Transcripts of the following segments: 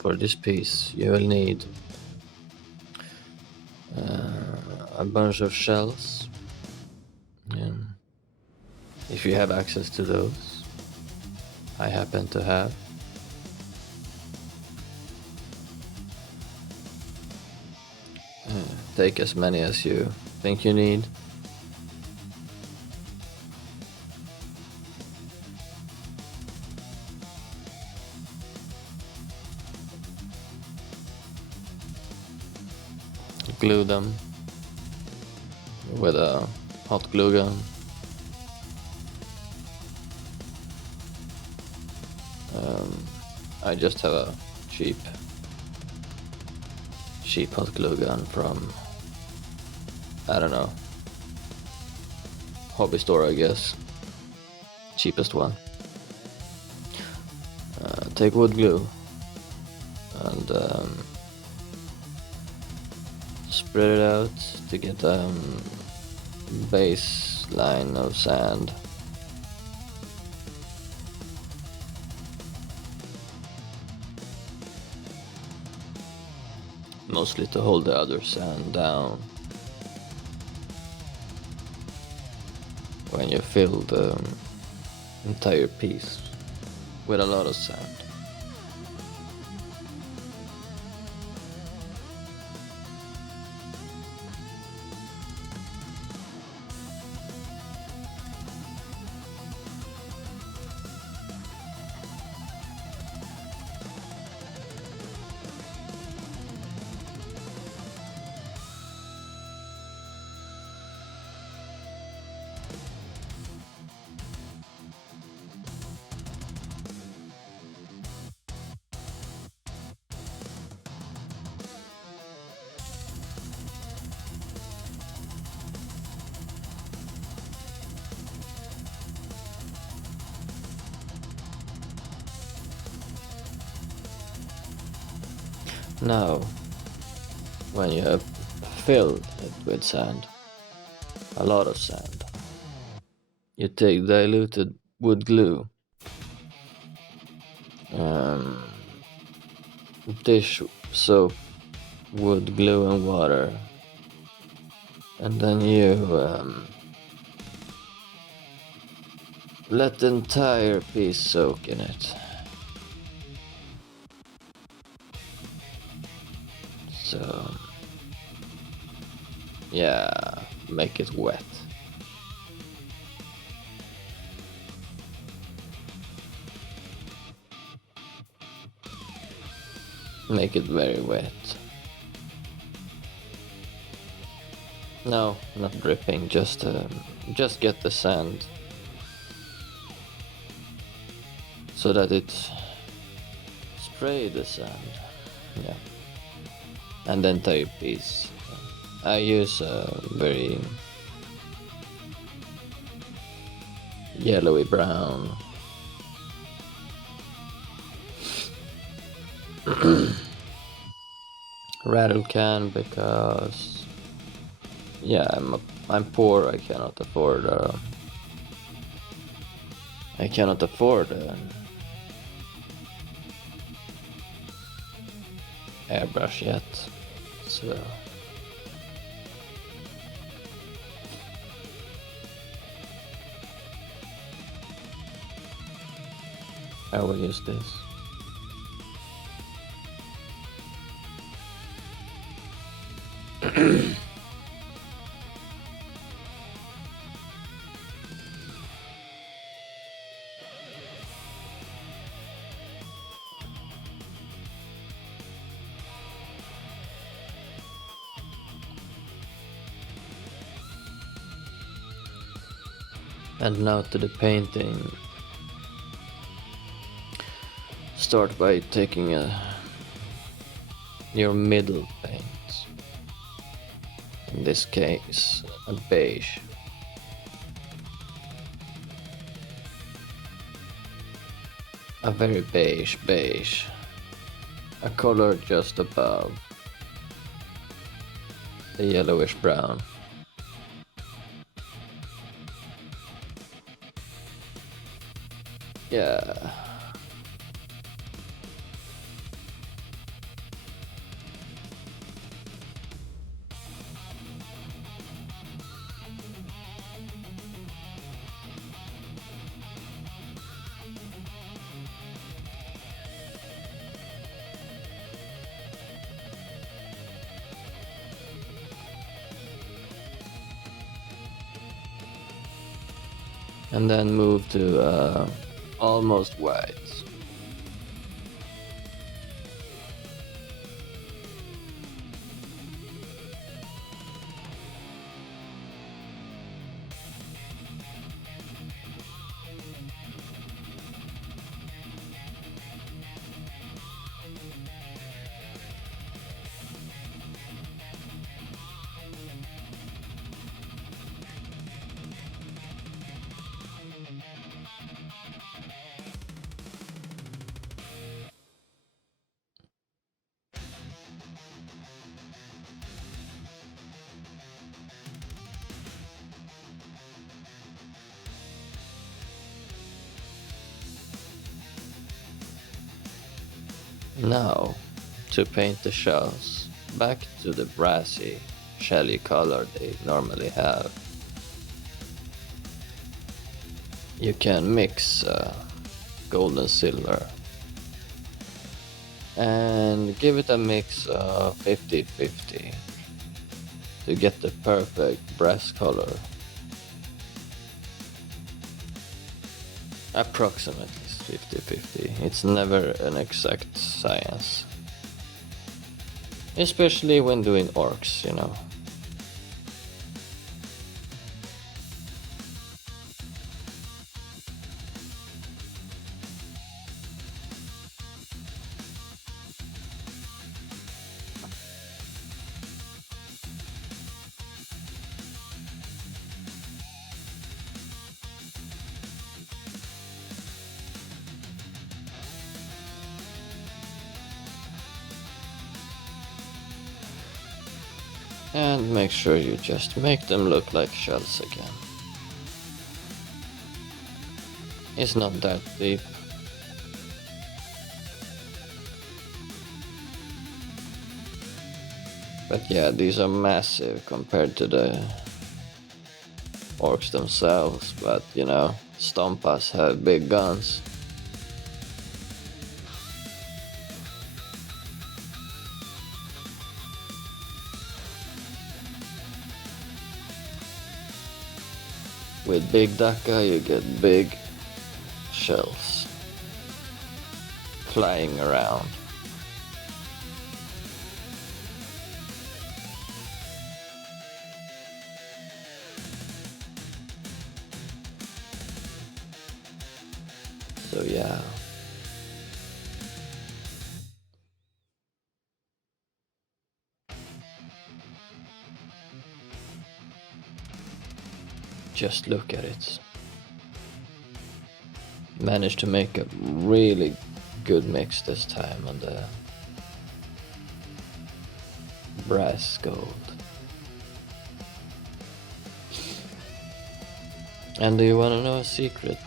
for this piece, you will need a bunch of shells. If you have access to those, I happen to have. Take as many as you think you need. Glue them with a hot glue gun. I just have a cheap hot glue gun from, I don't know, hobby store, I guess. Cheapest one. Take wood glue and spread it out to get a base line of sand. Mostly to hold the other sand down when you fill the entire piece with a lot of sand. Now, when you have filled it with sand, a lot of sand, you take diluted wood glue, dish soap, wood glue and water, and then you let the entire piece soak in it. So, yeah, make it wet. Make it very wet. No, not dripping, just get the sand so that it spray the sand. Yeah. And the entire piece. I use a very yellowy brown rattle can because, yeah, I'm poor. I cannot afford airbrush yet, so I will use this. And now to the painting. Start by taking your middle paint. In this case, a beige. A very beige. A color just above the yellowish brown. Yeah. And then move to almost white. Now, to paint the shells back to the brassy, shelly color they normally have, you can mix gold and silver and give it a mix of 50-50 to get the perfect brass color. Approximately 50-50. It's never an exact science. Especially when doing orcs, you know. And make sure you just make them look like shells again. It's not that deep. But yeah, these are massive compared to the orcs themselves, but you know, Stompas have big guns. With big Daka you get big shells flying around. So yeah. Just look at it. Managed to make a really good mix this time on the brass gold. And do you want to know a secret?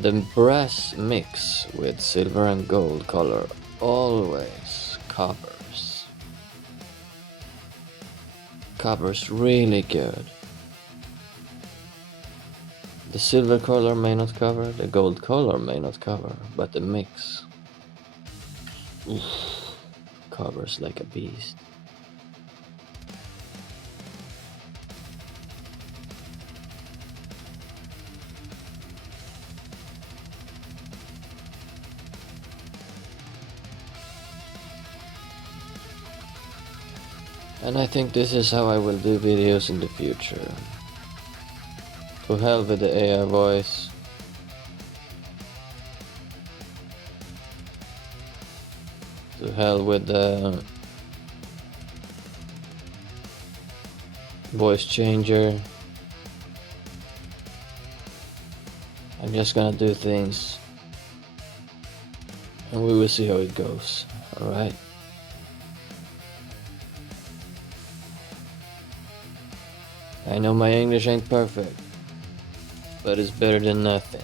The brass mix with silver and gold color always covers. Covers really good. The silver color may not cover, the gold color may not cover, but the mix covers like a beast. And I think this is how I will do videos in the future. To hell with the AI voice. To hell with the voice changer. I'm just gonna do things and we will see how it goes. Alright? I know my English ain't perfect, but it's better than nothing.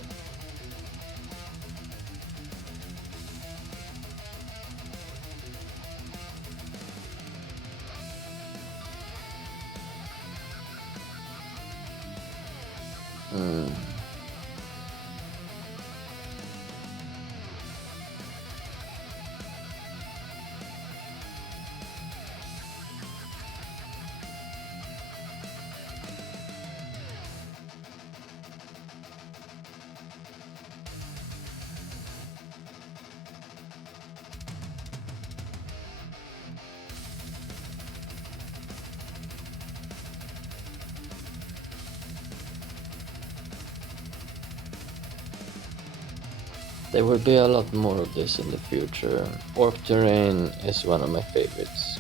There will be a lot more of this in the future. Ork Terrain is one of my favorites.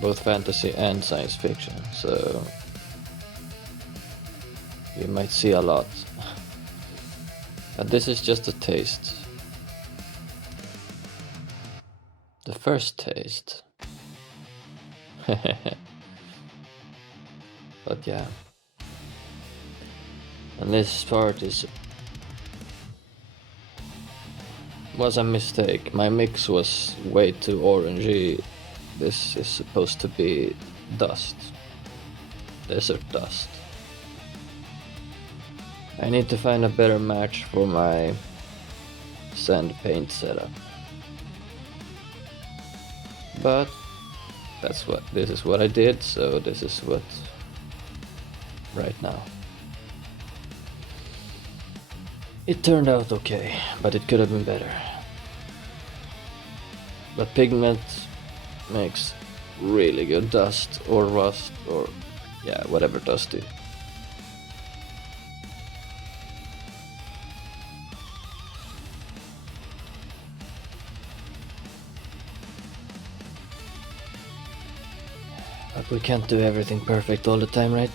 Both fantasy and science fiction, so you might see a lot. But this is just a taste. The first taste. But yeah. And this part was a mistake. My mix was way too orangey. This is supposed to be dust. Desert dust. I need to find a better match for my sand paint setup. But this is what I did, so this is what right now. It turned out okay, but it could have been better. But pigment makes really good dust or rust or yeah, whatever dusty. But we can't do everything perfect all the time, right?